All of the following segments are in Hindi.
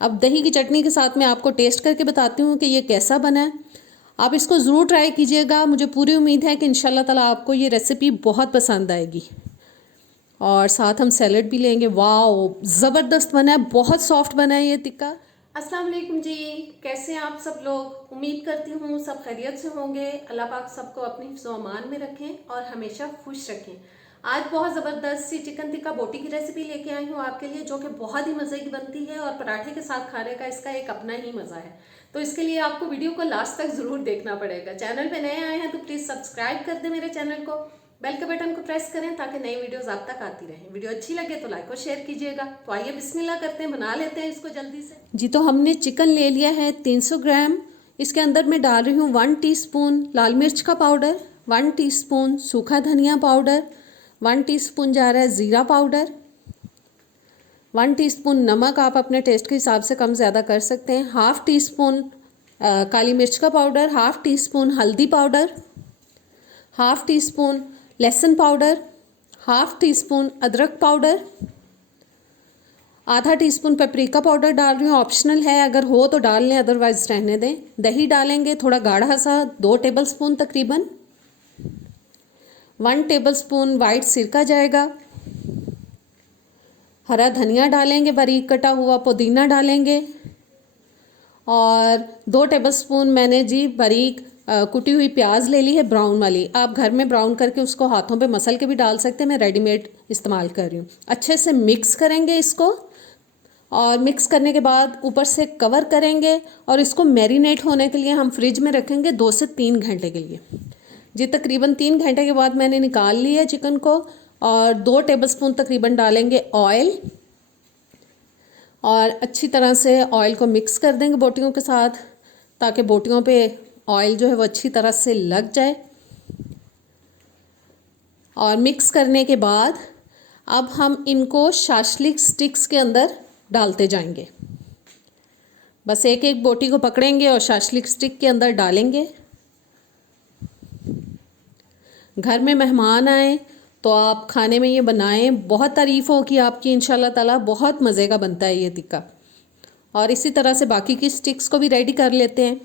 अब दही की चटनी के साथ मैं आपको टेस्ट करके बताती हूँ कि ये कैसा बना है। आप इसको ज़रूर ट्राई कीजिएगा, मुझे पूरी उम्मीद है कि इंशाल्लाह ताला आपको ये रेसिपी बहुत पसंद आएगी। और साथ हम सैलड भी लेंगे। वाओ, ज़बरदस्त बना है, बहुत सॉफ्ट बना है ये टिक्का। अस्सलाम वालेकुम जी, कैसे हैं आप सब लोग? उम्मीद करती हूँ सब खैरियत से होंगे। अल्लाह पाक सबको अपनी हिफ्ज़ व अमान में रखें और हमेशा खुश रखें। आज बहुत ज़बरदस्त सी चिकन टिक्का बोटी की रेसिपी लेके आई हूँ आपके लिए, जो कि बहुत ही मज़े की बनती है और पराठे के साथ खाने का इसका एक अपना ही मज़ा है। तो इसके लिए आपको वीडियो को लास्ट तक ज़रूर देखना पड़ेगा। चैनल पे नए आए हैं तो प्लीज़ सब्सक्राइब कर दें मेरे चैनल को, बेल के बटन को प्रेस करें ताकि नई वीडियोस आप तक आती रहें। वीडियो अच्छी लगे तो लाइक और शेयर कीजिएगा। तो आइए बिस्मिल्लाह करते हैं, बना लेते हैं इसको जल्दी से जी। तो हमने चिकन ले लिया है 300 ग्राम। इसके अंदर मैं डाल रही हूँ 1 टीस्पून लाल मिर्च का पाउडर, 1 टीस्पून सूखा धनिया पाउडर, 1 टीस्पून जा रहा है ज़ीरा पाउडर, 1 टीस्पून नमक आप अपने टेस्ट के हिसाब से कम ज़्यादा कर सकते हैं, हाफ़ टी स्पून काली मिर्च का पाउडर, हाफ़ टी स्पून हल्दी पाउडर, हाफ़ टी स्पून लहसुन पाउडर, हाफ़ टी स्पून अदरक पाउडर, आधा टीस्पून पेपरिका पाउडर डाल रही हूँ, ऑप्शनल है, अगर हो तो डाल लें अदरवाइज़ रहने दें। दही डालेंगे थोड़ा गाढ़ा सा, 2 टेबलस्पून तकरीबन। 1 टेबलस्पून वाइट सिरका जाएगा। हरा धनिया डालेंगे, बारीक कटा हुआ पुदीना डालेंगे और 2 टेबलस्पून मैंने जी बारीक कुटी हुई प्याज ले ली है, ब्राउन वाली। आप घर में ब्राउन करके उसको हाथों पे मसल के भी डाल सकते हैं, मैं रेडीमेड इस्तेमाल कर रही हूँ। अच्छे से मिक्स करेंगे इसको और मिक्स करने के बाद ऊपर से कवर करेंगे और इसको मैरिनेट होने के लिए हम फ्रिज में रखेंगे 2 से 3 घंटे के लिए जी। तकरीबन 3 घंटे के बाद मैंने निकाल लिया चिकन को और 2 टेबलस्पून तकरीबन डालेंगे ऑयल और अच्छी तरह से ऑयल को मिक्स कर देंगे बोटियों के साथ, ताकि बोटियों पे ऑयल जो है वो अच्छी तरह से लग जाए। और मिक्स करने के बाद अब हम इनको शाशलिक स्टिक्स के अंदर डालते जाएंगे। बस एक एक बोटी को पकड़ेंगे और शाशलिक स्टिक के अंदर डालेंगे। घर में मेहमान आए तो आप खाने में ये बनाएं, बहुत तारीफ़ होगी आपकी इंशाल्लाह ताला। बहुत मज़े का बनता है ये टिक्का। और इसी तरह से बाकी की स्टिक्स को भी रेडी कर लेते हैं।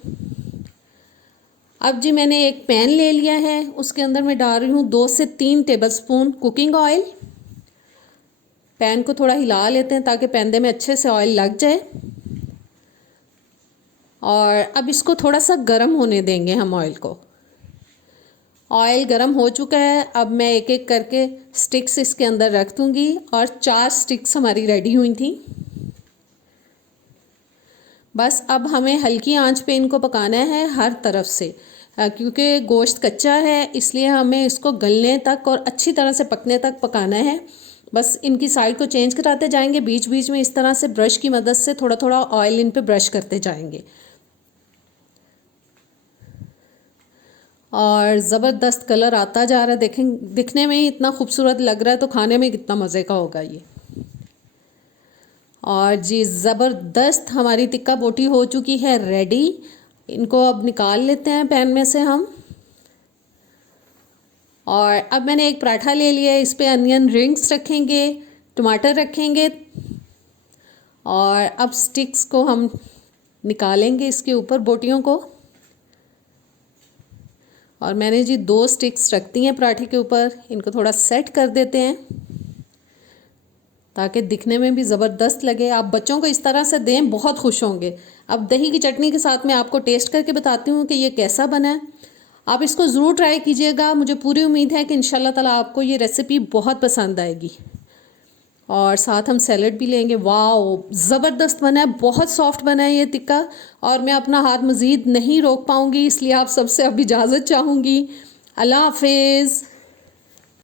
अब जी मैंने एक पैन ले लिया है, उसके अंदर मैं डाल रही हूँ 2 से 3 टेबलस्पून कुकिंग ऑयल। पैन को थोड़ा हिला लेते हैं ताकि पैंदे में अच्छे से ऑयल लग जाए। और अब इसको थोड़ा सा गर्म होने देंगे हम ऑयल को। ऑयल गर्म हो चुका है, अब मैं एक एक करके स्टिक्स इसके अंदर रख दूँगी और 4 स्टिक्स हमारी रेडी हुई थी। बस अब हमें हल्की आंच पे इनको पकाना है हर तरफ से, क्योंकि गोश्त कच्चा है इसलिए हमें इसको गलने तक और अच्छी तरह से पकने तक पकाना है। बस इनकी साइड को चेंज कराते जाएंगे, बीच बीच में इस तरह से ब्रश की मदद से थोड़ा थोड़ा ऑयल इन पे ब्रश करते जाएंगे। और ज़बरदस्त कलर आता जा रहा है, देखें दिखने में ही इतना खूबसूरत लग रहा है तो खाने में कितना मज़े का होगा ये। और जी ज़बरदस्त हमारी टिक्का बोटी हो चुकी है रेडी। इनको अब निकाल लेते हैं पैन में से हम। और अब मैंने एक पराठा ले लिया है, इस पे अनियन रिंग्स रखेंगे, टमाटर रखेंगे और अब स्टिक्स को हम निकालेंगे इसके ऊपर बोटियों को। और मैंने जी 2 स्टिक्स रख दी हैं पराठे के ऊपर, इनको थोड़ा सेट कर देते हैं ताकि दिखने में भी ज़बरदस्त लगे। आप बच्चों को इस तरह से दें, बहुत खुश होंगे। अब दही की चटनी के साथ मैं आपको टेस्ट करके बताती हूँ कि ये कैसा बना है। आप इसको ज़रूर ट्राई कीजिएगा, मुझे पूरी उम्मीद है कि इंशाल्लाह ताला आपको ये रेसिपी बहुत पसंद आएगी। और साथ हम सैलड भी लेंगे। वाओ, ज़बरदस्त बना है, बहुत सॉफ्ट बना है ये टिक्का। और मैं अपना हाथ मज़ीद नहीं रोक पाऊँगी, इसलिए आप सबसे अब इजाज़त चाहूँगी। अल्लाह हाफिज़।